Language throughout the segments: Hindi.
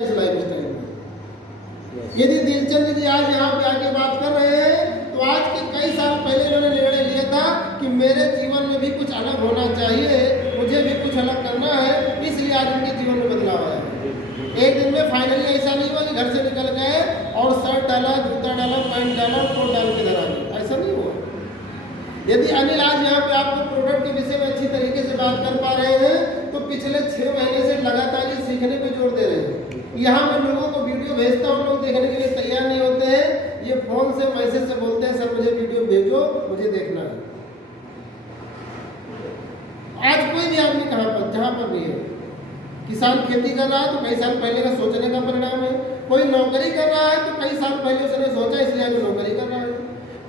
इस लाइफ स्टाइल में। यदि दिलचंद जी आज यहाँ पे आके बात कर रहे हैं तो आज के कई साल पहले उन्होंने निर्णय लिया था कि मेरे जीवन में भी कुछ अलग होना चाहिए, मुझे भी कुछ अलग करना है, इसलिए आज उनके जीवन में बदलाव आया। एक दिन में फाइनली ऐसा नहीं हुआ कि घर से निकल गए और शर्ट डाला, जूता डाला, पैंट डाला, कोट डाल के घर आ गए, ऐसा नहीं हुआ। यदि अनिल आज यहाँ पे आपको प्रोडक्ट के विषय में अच्छी तरीके से बात कर पा रहे हैं तो पिछले 6 महीने से लगातार ये सीखने पे जोर दे रहे हैं। यहाँ मैं लोगों को वीडियो भेजता हूँ, लोग देखने के लिए तैयार नहीं होते हैं, ये फोन से मैसेज से बोलते हैं सर मुझे वीडियो भेजो, मुझे देखना है। आज कोई भी आदमी कहाँ पर जहाँ पर भी है, किसान खेती कर रहा है तो कई साल पहले का सोचने का परिणाम है, कोई नौकरी कर रहा है तो कई साल पहले उसने सोचा इसलिए आज नौकरी कर रहा है,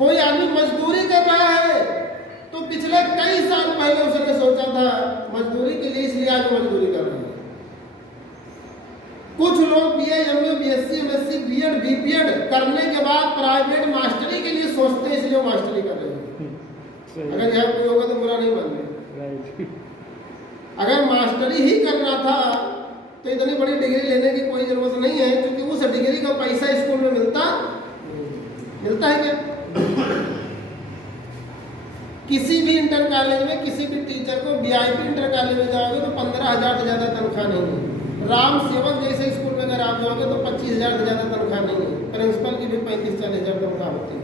कोई आदमी मजदूरी कर रहा है तो पिछले कई साल पहले उसने सोचा था मजदूरी के लिए, इसलिए आज मजदूरी कर रहा है। कुछ लोग BA, MA, BSc, MSc, BEd, BPEd करने के बाद प्राइवेट मास्टरी के लिए सोचते हैं, इसलिए वो मास्टरी कर रहे हैं। अगर यहाँ कोई होगा तो बुरा नहीं मान ले। अगर मास्टरी ही करना था तो इतनी बड़ी डिग्री लेने की कोई जरूरत नहीं है, क्योंकि उस डिग्री का पैसा स्कूल में मिलता है क्या? किसी भी इंटर कॉलेज में किसी भी टीचर को वीआईपी इंटर कॉलेज में जाओगे तो 15,000 से ज़्यादा तनख्वाह नहीं है। राम सेवक जैसे स्कूल में अगर आप जाओगे तो 25,000 से ज़्यादा तनख्वाह नहीं है। प्रिंसिपल की भी 35-40 हज़ार तनख्वाह होती है,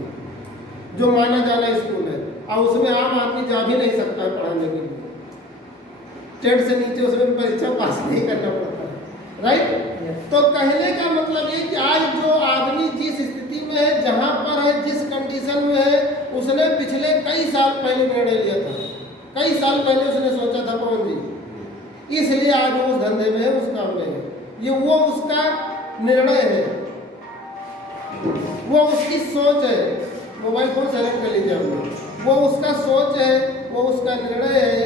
जो माना जाना स्कूल है, और उसमें आम आदमी जा भी नहीं सकता है पढ़ाने के लिए। टेट से नीचे उसमें परीक्षा पास नहीं करना पड़ता है, राइट? तो कहने का मतलब ये कि आज जो आदमी जिस स्थिति में है, जहाँ पर है, जिस कंडीशन में है, उसने पिछले कई साल पहले निर्णय लिया था, कई साल पहले उसने सोचा था पवन जी, इसलिए आज वो उस धंधे में है, उस काम में है। ये वो उसका निर्णय है, वो उसकी सोच है। मोबाइल फोन सेलेक्ट कर लीजिए आप लोग। वो उसका सोच है, वो उसका निर्णय है,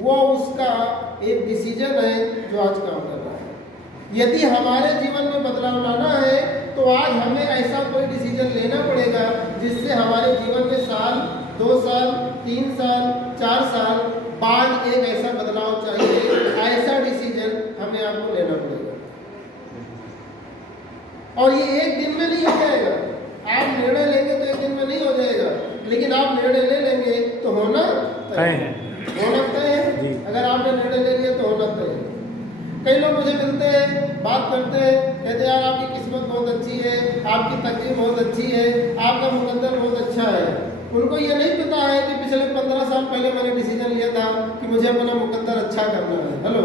वो उसका एक डिसीजन है जो आज काम कर रहा है। यदि हमारे जीवन में बदलाव लाना है तो आज हमें ऐसा कोई डिसीजन लेना पड़ेगा जिससे हमारे जीवन में साल, 2 साल, 3 साल, 4 साल बाद एक ऐसा बदलाव चाहिए, ऐसा डिसीजन हमें आपको लेना पड़ेगा। और ये एक दिन में नहीं हो जाएगा। आप निर्णय लेंगे तो एक दिन में नहीं हो जाएगा, लेकिन आप निर्णय ले लेंगे तो होना तय है। अगर आपने निर्णय ले लिया तो होना तय है। कई लोग मुझे मिलते हैं, बात करते हैं, कहते हैं यार आपकी किस्मत बहुत अच्छी है, आपकी तकदीर बहुत अच्छी है, आपका मुकद्दर बहुत अच्छा है। उनको ये नहीं पता है कि पिछले 15 साल पहले मैंने डिसीजन लिया था कि मुझे अपना मुकद्दर अच्छा करना है। हेलो,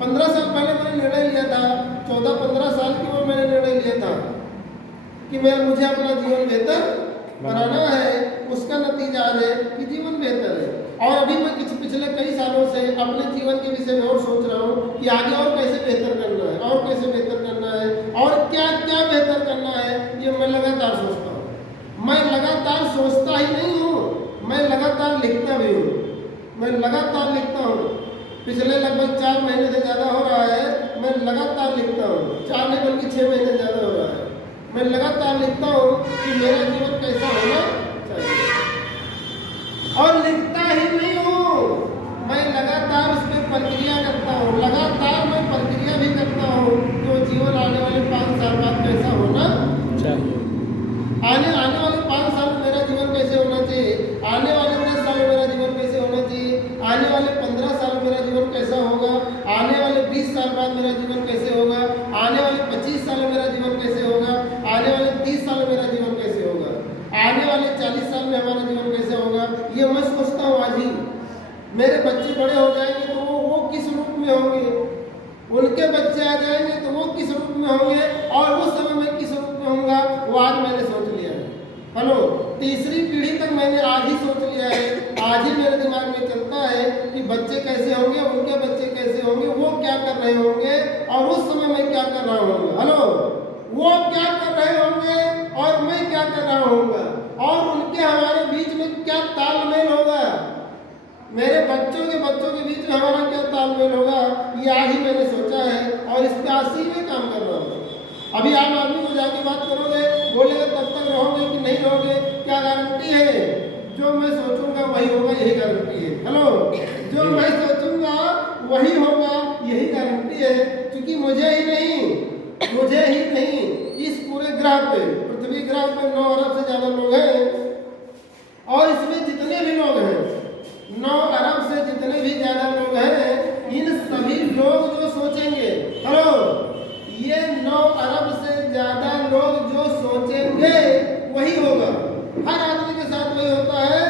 15 साल पहले मैंने निर्णय लिया था, 14-15 साल की उम्र मैंने निर्णय लिया था कि मुझे अपना जीवन बेहतर बनाना है। उसका नतीजा आज है कि जीवन बेहतर है। और अभी मैं पिछले कई सालों से अपने जीवन के विषय में और सोच रहा हूँ कि आगे और कैसे बेहतर करना है, और कैसे बेहतर करना है, और क्या क्या बेहतर करना है, ये मैं लगातार सोचता हूँ। मैं लगातार सोचता ही नहीं हूँ, मैं लगातार लिखता भी हूँ। मैं लगातार लिखता हूँ। पिछले लगभग 4 महीने से ज़्यादा हो रहा है, मैं लगातार लिखता हूँ। 4 नहीं बल्कि 6 महीने ज़्यादा हो रहा है। मैं लगातार लिखता हूँ कि मेरा जीवन कैसा होना चाहिए, और लिखता ही नहीं हूँ, मैं लगातार उस पर प्रक्रिया करता हूँ। लगातार मैं प्रक्रिया भी करता हूँ कि वो जीवन आने वाले 5 साल बाद कैसा होना चाहिए, आने वाले 5 साल में मेरा जीवन कैसे होना चाहिए, आने वाले 10 साल में मेरा जीवन कैसे होना चाहिए, आने वाले 15 साल में मेरा जीवन कैसा होगा, आने वाले 20 साल बाद मेरा जीवन कैसे होगा, आने वाले 25 साल में मेरा जीवन कैसे होगा, आने वाले 30 साल में मेरा जीवन कैसे होगा, आने वाले 40 साल में हमारा जीवन कैसे होगा। ये मैं सोचता हूँ आज ही। मेरे बच्चे बड़े हो जाएंगे तो वो किस रूप में होंगे, उनके बच्चे आ जाएंगे तो वो किस रूप में होंगे, और उस समय में किस रूप में होऊंगा, वो आज मैंने सोच लिया है। हेलो, तीसरी पीढ़ी तक मैंने आज ही सोच लिया है। आज ही मेरे दिमाग में चलता है कि बच्चे कैसे होंगे, उनके बच्चे कैसे होंगे, वो क्या कर रहे होंगे, और उस समय मैं क्या कर रहा हूँ। हेलो, वो क्या कर रहे होंगे और मैं क्या कर रहा होऊंगा, और उनके हमारे बीच में क्या तालमेल होगा, मेरे बच्चों के बीच में हमारा क्या तालमेल होगा, ये आज ही मैंने सोचा है, और इस पे आज ही में काम कर रहा हूँ। अभी आप आदमी को जाके बात करोगे, बोलेगा तब तक रहोगे कि नहीं रहोगे, क्या गारंटी है? जो मैं सोचूंगा वही होगा, यही गारंटी है। हेलो, जो मैं सोचूंगा वही होगा, यही गारंटी है, क्योंकि मुझे ही नहीं मुझे ही नहीं, इस पूरे ग्रह पे, पृथ्वी ग्रह पे 9 अरब से ज्यादा लोग हैं, और इसमें जितने भी लोग हैं, 9 अरब से जितने भी ज्यादा लोग हैं, इन सभी लोग जो सोचेंगे, हेलो, ये 9 अरब से ज्यादा लोग जो सोचेंगे वही होगा। हर आदमी के साथ वही होता है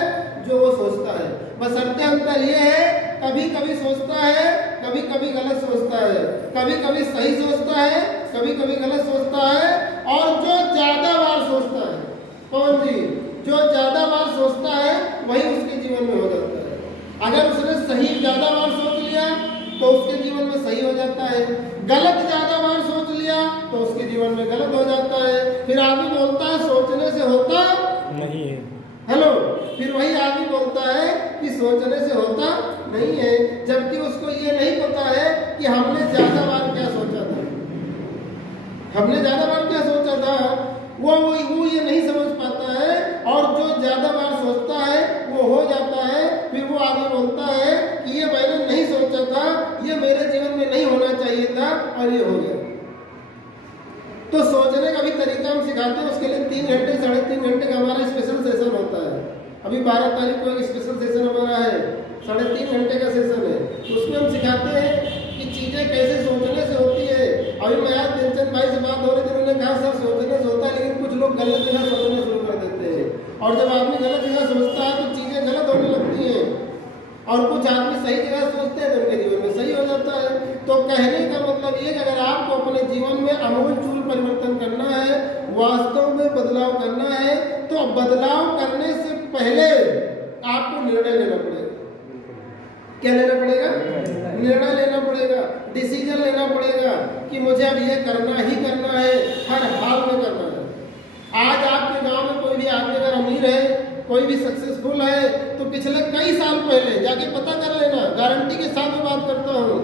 जो वो सोचता है। बशर्ते अंतर ये है, कभी कभी सोचता है, कभी कभी गलत सोचता है, कभी कभी सही सोचता है, कभी कभी गलत सोचता है। और जो ज्यादा बार सोचता है, कौन जी, जो ज्यादा बार सोचता है वही उसके जीवन में हो जाता है। अगर उसने सही ज्यादा बार सोच लिया तो उसके जीवन में सही हो जाता है, गलत ज्यादा बार सोच लिया तो उसके जीवन में गलत हो जाता है। फिर आदमी बोलता है सोचने से होता नहीं है, हेलो, फिर वही आदमी बोलता है कि सोचने से होता नहीं है, जबकि उसको ये नहीं पता है कि हमने ज्यादा बार क्या सोचा था, हमने ज्यादा बार क्या सोचा था, वो ये नहीं समझ पाता है। और जो ज्यादा बार सोचता है वो हो जाता है। फिर वो आदमी बोलता है कि ये मैंने नहीं सोचा था, ये मेरे जीवन में नहीं होना चाहिए था, और ये हो गया। तो सोचने का भी तरीका हम सिखाते हैं। उसके लिए 3 घंटे 3.5 घंटे का हमारा स्पेशल सेशन होता है। अभी 12 तारीख को एक स्पेशल सेशन हमारा है, 3.5 घंटे का सेशन है। उसमें हम सिखाते हैं कि चीज़ें कैसे सोचने से होती है। अभी मैं आज दिलचंद भाई से बात हो रही थी, उन्होंने कहा सर सोचने से होता है, लेकिन कुछ लोग गलत जगह सोचना शुरू कर देते हैं, और जब आदमी गलत जगह सोचता है तो चीज़ें गलत होने लगती हैं, और कुछ आदमी सही जगह सोचते हैं तो उनके जीवन में सही हो जाता है। तो कहने का मतलब ये कि अगर आपको अपने जीवन में आमूल-चूल परिवर्तन करना है, वास्तव में बदलाव करना है, तो बदलाव करने से पहले आपको निर्णय लेना पड़ेगा। क्या लेना पड़ेगा? निर्णय लेना पड़ेगा, डिसीजन लेना पड़ेगा कि मुझे अब ये करना ही करना है, हर हाल में करना है। आज आपके गांव में कोई भी आदमी अगर अमीर है, कोई भी सक्सेसफुल है, तो पिछले कई साल पहले जाके पता कर लेना, गारंटी के साथ मैं बात करता हूँ,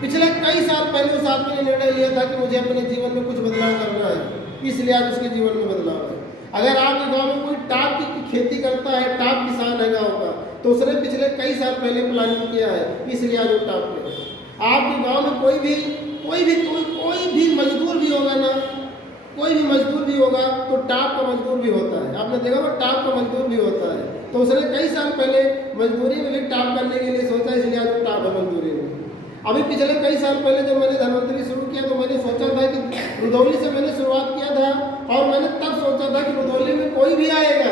पिछले कई साल पहले उस आदमी ने निर्णय लिया था कि मुझे अपने जीवन में कुछ बदलाव करना है, इसलिए आज उसके जीवन में बदलाव है। अगर आपके गांव में कोई टाप की खेती करता है, टाप किसान है गांव का, तो उसने पिछले कई साल पहले प्लानिंग किया है, इसलिए आज वो टाप पे है। आपके गांव में कोई भी मजदूर भी होगा ना, कोई भी मजदूर भी होगा तो टाप का मजदूर भी होता है। आपने देखा वो टाप का मजदूर भी होता है, तो उसने कई साल पहले मजदूरी में भी टाप करने के लिए सोचा, इसलिए आज वो टाप है मजदूरी में। अभी पिछले कई साल पहले जब मैंने धनवंतरी शुरू किया तो मैंने सोचा था कि रुदौली से मैंने शुरुआत किया था, और मैंने तब सोचा था कि रुदौली में कोई भी आएगा,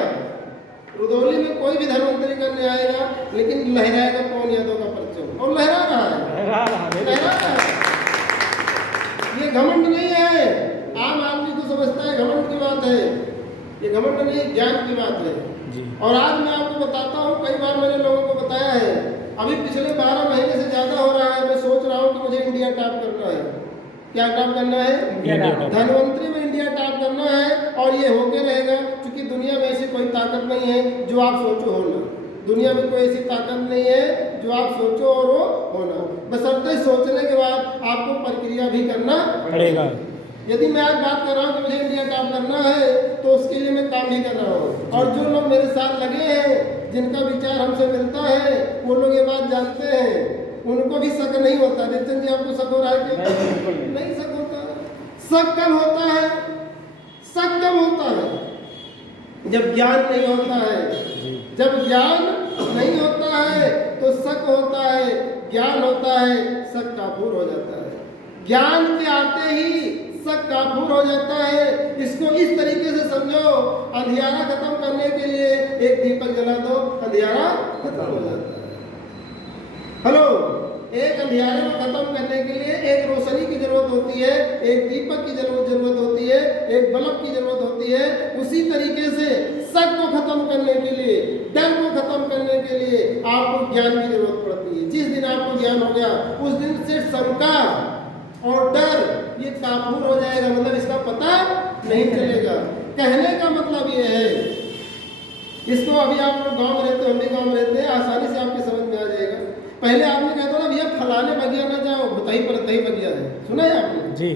रुदौली में कोई भी धनवंतरी करने आएगा, लेकिन लहराएगा पवन यादव का परचम, और लहरा रहा है। ये घमंड नहीं है, आम आदमी को समझता है घमंड की बात है, ये घमंड नहीं, ज्ञान की बात है जी। और आज मैं आपको बताता हूँ, कई बार मैंने लोगों को बताया है, अभी पिछले 12 महीने से ज़्यादा हो रहा है, मैं सोच रहा हूँ कि मुझे इंडिया टॉप करना है। क्या टॉप करना है? धनवंतरी में इंडिया टॉप करना है, और ये होके रहेगा, क्योंकि दुनिया में ऐसी कोई ताकत नहीं है जो आप सोचो होना। दुनिया में कोई ऐसी ताकत नहीं है जो आप सोचो और वो होना, बशर्ते सोचने के बाद आपको प्रक्रिया भी करना पड़ेगा। यदि मैं आज बात कर रहा हूँ कि मुझे इंडिया टॉप करना है, तो उसके लिए मैं काम भी कर रहा हूँ, और जो लोग मेरे साथ लगे हैं, जिनका विचार हमसे मिलता है, वो लोग ये बात जानते हैं, उनको भी शक नहीं होता। नितिन जी, आपको शक हो रहा है कि नहीं? शक होता है। शक कब होता है? शक कब होता है? जब ज्ञान नहीं होता है। जब ज्ञान नहीं होता है तो शक होता है, ज्ञान होता है, शक काफूर हो जाता है। ज्ञान के आते ही शक काफूर हो जाता है। इसको इस तरीके से समझो, अंधियारा खत्म करने के लिए एक दीपक जला दो, अंधियारा खत्म हो जाता है। हेलो, एक अंधियारे को खत्म करने के लिए एक रोशनी की जरूरत होती है, एक दीपक की जरूरत होती है, एक बल्ब की जरूरत होती है। उसी तरीके से शक को खत्म करने के लिए, डर को खत्म करने के लिए आपको ज्ञान की जरूरत पड़ती है। जिस दिन आपको ज्ञान हो गया, उस दिन से शंका और डर ये काफूर हो जाएगा, मतलब इसका पता नहीं चलेगा। कहने का मतलब ये है, इसको अभी आप लोग गाँव में रहते हैं, हम भी गाँव में रहते हैं, आसानी से आपके समझ में आ जाएगा। पहले आदमी कहता था भैया फलाने बगिया ना जाओ, भुतई परतई बगिया है, सुना है आपने जी?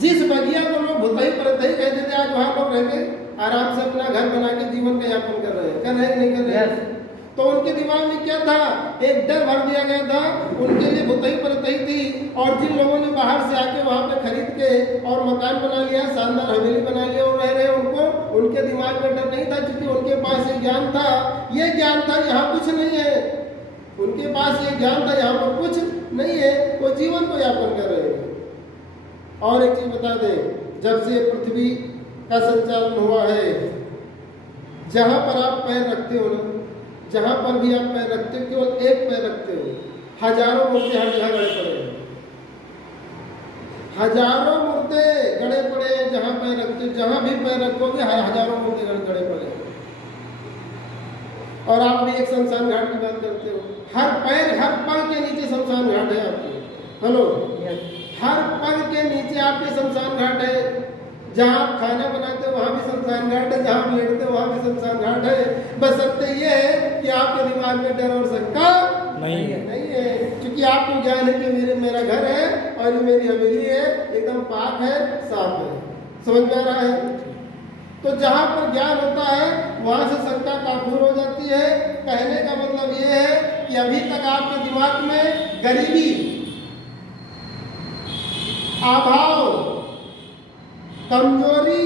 जिस बगिया को लोग भुतई परतई कहते थे, आज वहाँ लोग रह के आराम से अपना घर बना के जीवन का यापन कर रहे हैं। कर रहे हैं नहीं कर रहे हैं? तो उनके दिमाग में क्या था? एक डर भर दिया गया था, उनके लिए भुतई परतई थी, और जिन लोगों ने बाहर से आके वहाँ पे के और मकान बना लिया, शानदार हवेली बना लिया और रह रहे उनको, उनके दिमाग में डर नहीं था क्योंकि उनके पास ये ज्ञान था। ये ज्ञान था यहाँ कुछ नहीं है, उनके पास ये ज्ञान था यहाँ पर कुछ नहीं है, वो जीवन को यापन कर रहे हैं। और एक चीज बता दें, जब से पृथ्वी का संचालन हुआ है, जहां पर आप पैर रखते हो ना, जहां पर भी आप पैर रखते हो, केवल एक पैर रखते हो, हजारों मुर्दे हर जगह गड़े पड़े हैं, हजारों मुर्दे गड़े पड़े हैं। जहां पैर रखते हो, जहां भी पैर रखोगे हजारों मुर्दे गड़े पड़े हैं। और आप भी एक शमशान घाट की बात करते हो, हर पैर हर पग के नीचे शमशान घाट है आपके। हेलो, हर पग के नीचे आपके शमशान घाट है। जहाँ आप खाना बनाते हो वहाँ भी शमशान घाट है, जहाँ आप लेटते हो वहाँ भी शमशान घाट है। बस सत्य ये है कि आपके दिमाग में डर और शंका नहीं है, क्योंकि आपको ज्ञान है कि मेरा घर है और ये मेरी हवेली है, एकदम पाक है, साफ है। समझ में आ रहा है? तो जहाँ पर ज्ञान होता है वहाँ से शंका काफूर हो जाती है। कहने का मतलब ये है कि अभी तक आपके दिमाग में गरीबी, अभाव, कमजोरी,